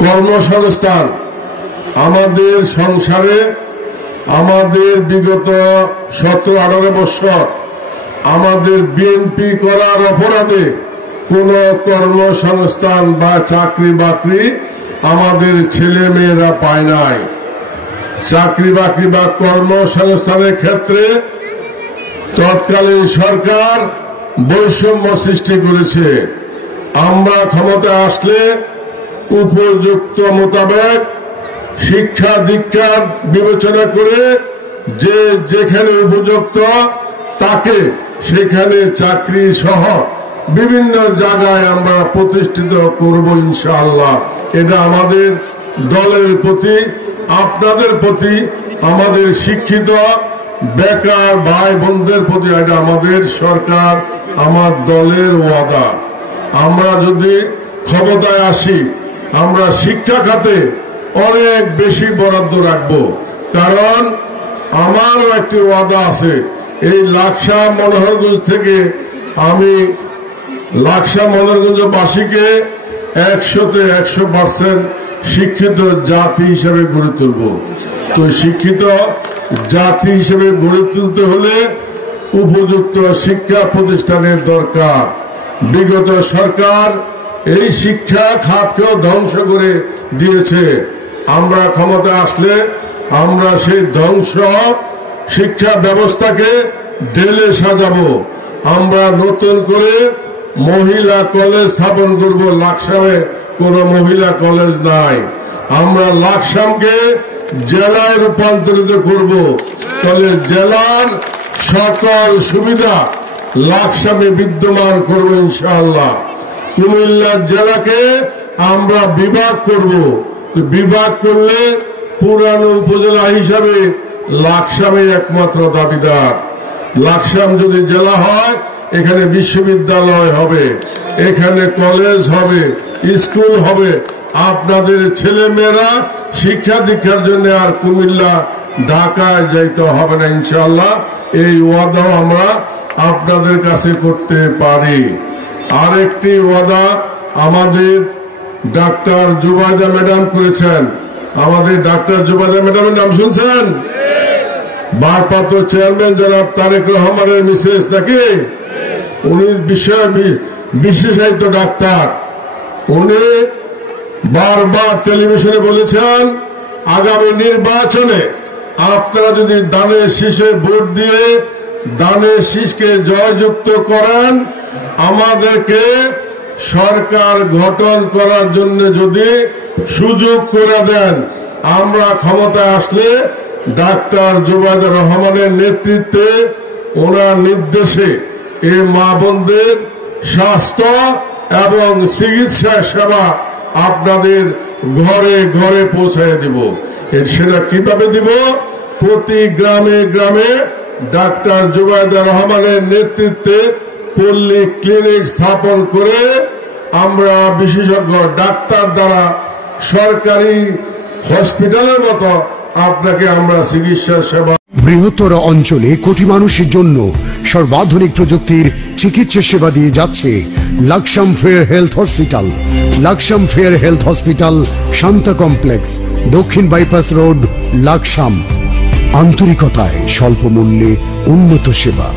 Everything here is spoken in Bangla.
কর্মসংস্থান আমাদের সংসারে আমাদের বিগত 17-18 বছর আমাদের বিএনপি করার অপরাধে কোন কর্মসংস্থান বা চাকরি বাকরি আমাদের ছেলে মেয়েরা পায় নাই। চাকরি বাকরি বা কর্মসংস্থানের ক্ষেত্রে তৎকালীন সরকার বৈষম্য সৃষ্টি করেছে। আমরা ক্ষমতায় আসলে উপযুক্ত মোতাবেক শিক্ষা দীক্ষা বিবেচনা করে যে যেখানে উপযুক্ত তাকে সেখানে চাকরি সহ বিভিন্ন জায়গায় আমরা প্রতিষ্ঠিত করব ইনশাআল্লাহ। এটা আমাদের দলের প্রতি, আপনাদের প্রতি, আমাদের শিক্ষিত বেকার ভাই বোনদের প্রতি এটা আমাদের সরকার, আমার দলের ওয়াদা। আমরা যদি ক্ষমতায় আসি আমরা শিক্ষা খাতে অনেক বেশি বরাদ্দ রাখবো, কারণ আমারও একটি ওয়াদা আছে। এই লাকসা মনোহরগঞ্জ থেকে আমি লাকসা মনোহরগঞ্জবাসীকে 100% শিক্ষিত জাতি হিসেবে গড়ে তুলব। তো শিক্ষিত জাতি হিসেবে গড়ে তুলতে হলে উপযুক্ত শিক্ষা প্রতিষ্ঠানের দরকার। বিগত সরকার এই শিক্ষা খাতকেও ধ্বংস করে দিয়েছে। আমরা ক্ষমতা আসলে আমরা সেই ধ্বংস শিক্ষা ব্যবস্থাকে ঢেলে সাজাবো। আমরা নতুন করে মহিলা কলেজ স্থাপন করব। লাকসামে কোনো মহিলা কলেজ নাই। আমরা লাকসামকে জেলায় রূপান্তরিত করব। তাহলে জেলার সকল সুবিধা লাকসামে বিদ্যমান করব ইনশাআল্লাহ। কুমিল্লা জেলাকে আমরা বিভাগ করব। বিভাগ করলে পুরানো উপজেলা হিসাবে লাকসামে একমাত্র দাবিদার। লাকসাম যদি জেলা হয় এখানে বিশ্ববিদ্যালয় হবে, এখানে কলেজ হবে, স্কুল হবে। আপনাদের ছেলে মেয়েরা শিক্ষা দীক্ষার জন্য আর কুমিল্লা ঢাকায় যাইতে হবে না ইনশাআল্লাহ। এই ওয়াদাও আমরা আপনাদের কাছে করতে পারি। আরেকটি ওয়াদা আমাদের ডাক্তার জুবাইদা ম্যাডাম করেছেন। আমাদের ডাক্তার জুবাইদা ম্যাডামের নাম শুনছেন? ভারপ্রাপ্ত চেয়ারম্যান জনাব তারেক রহমানের মিসেস নাকি? উনি বিশেষায়িত ডাক্তার। উনি বারবার টেলিভিশনে বলেছেন আগামী নির্বাচনে আপনারা যদি দানের শীষে ভোট দিয়ে দানের শীষকে জয়যুক্ত করেন, আমাদেরকে সরকার গঠন করার জন্য যদি সুযোগ করে দেন, আমরা ক্ষমতায় আসলে ডাক্তার জুবাইদুর রহমানের নেতৃত্বে ওনার নির্দেশে এই মা বোনদের স্বাস্থ্য এবং চিকিৎসা সেবা আপনাদের ঘরে ঘরে পৌঁছায় দিব। সেটা কিভাবে দিব? প্রতি গ্রামে গ্রামে ডাক্তার জুবাইদুর রহমানের নেতৃত্বে পল্লী ক্লিনিক স্থাপন করে আমরা বিশেষজ্ঞ ডাক্তার দ্বারা সরকারি হসপিটালের মতো আপনাকে আমরা চিকিৎসা সেবা। বৃহত্তর অঞ্চলে কোটি মানুষের জন্য সর্বাধুনিক প্রযুক্তির চিকিৎসা সেবা দিয়ে যাচ্ছে Laksam fair health hospital. Laksam fair health hospital, Shanta complex, দক্ষিণ বাইপাস রোড, লাকসাম। আন্তরিকতায় স্বল্প মূল্যে উন্নত সেবা।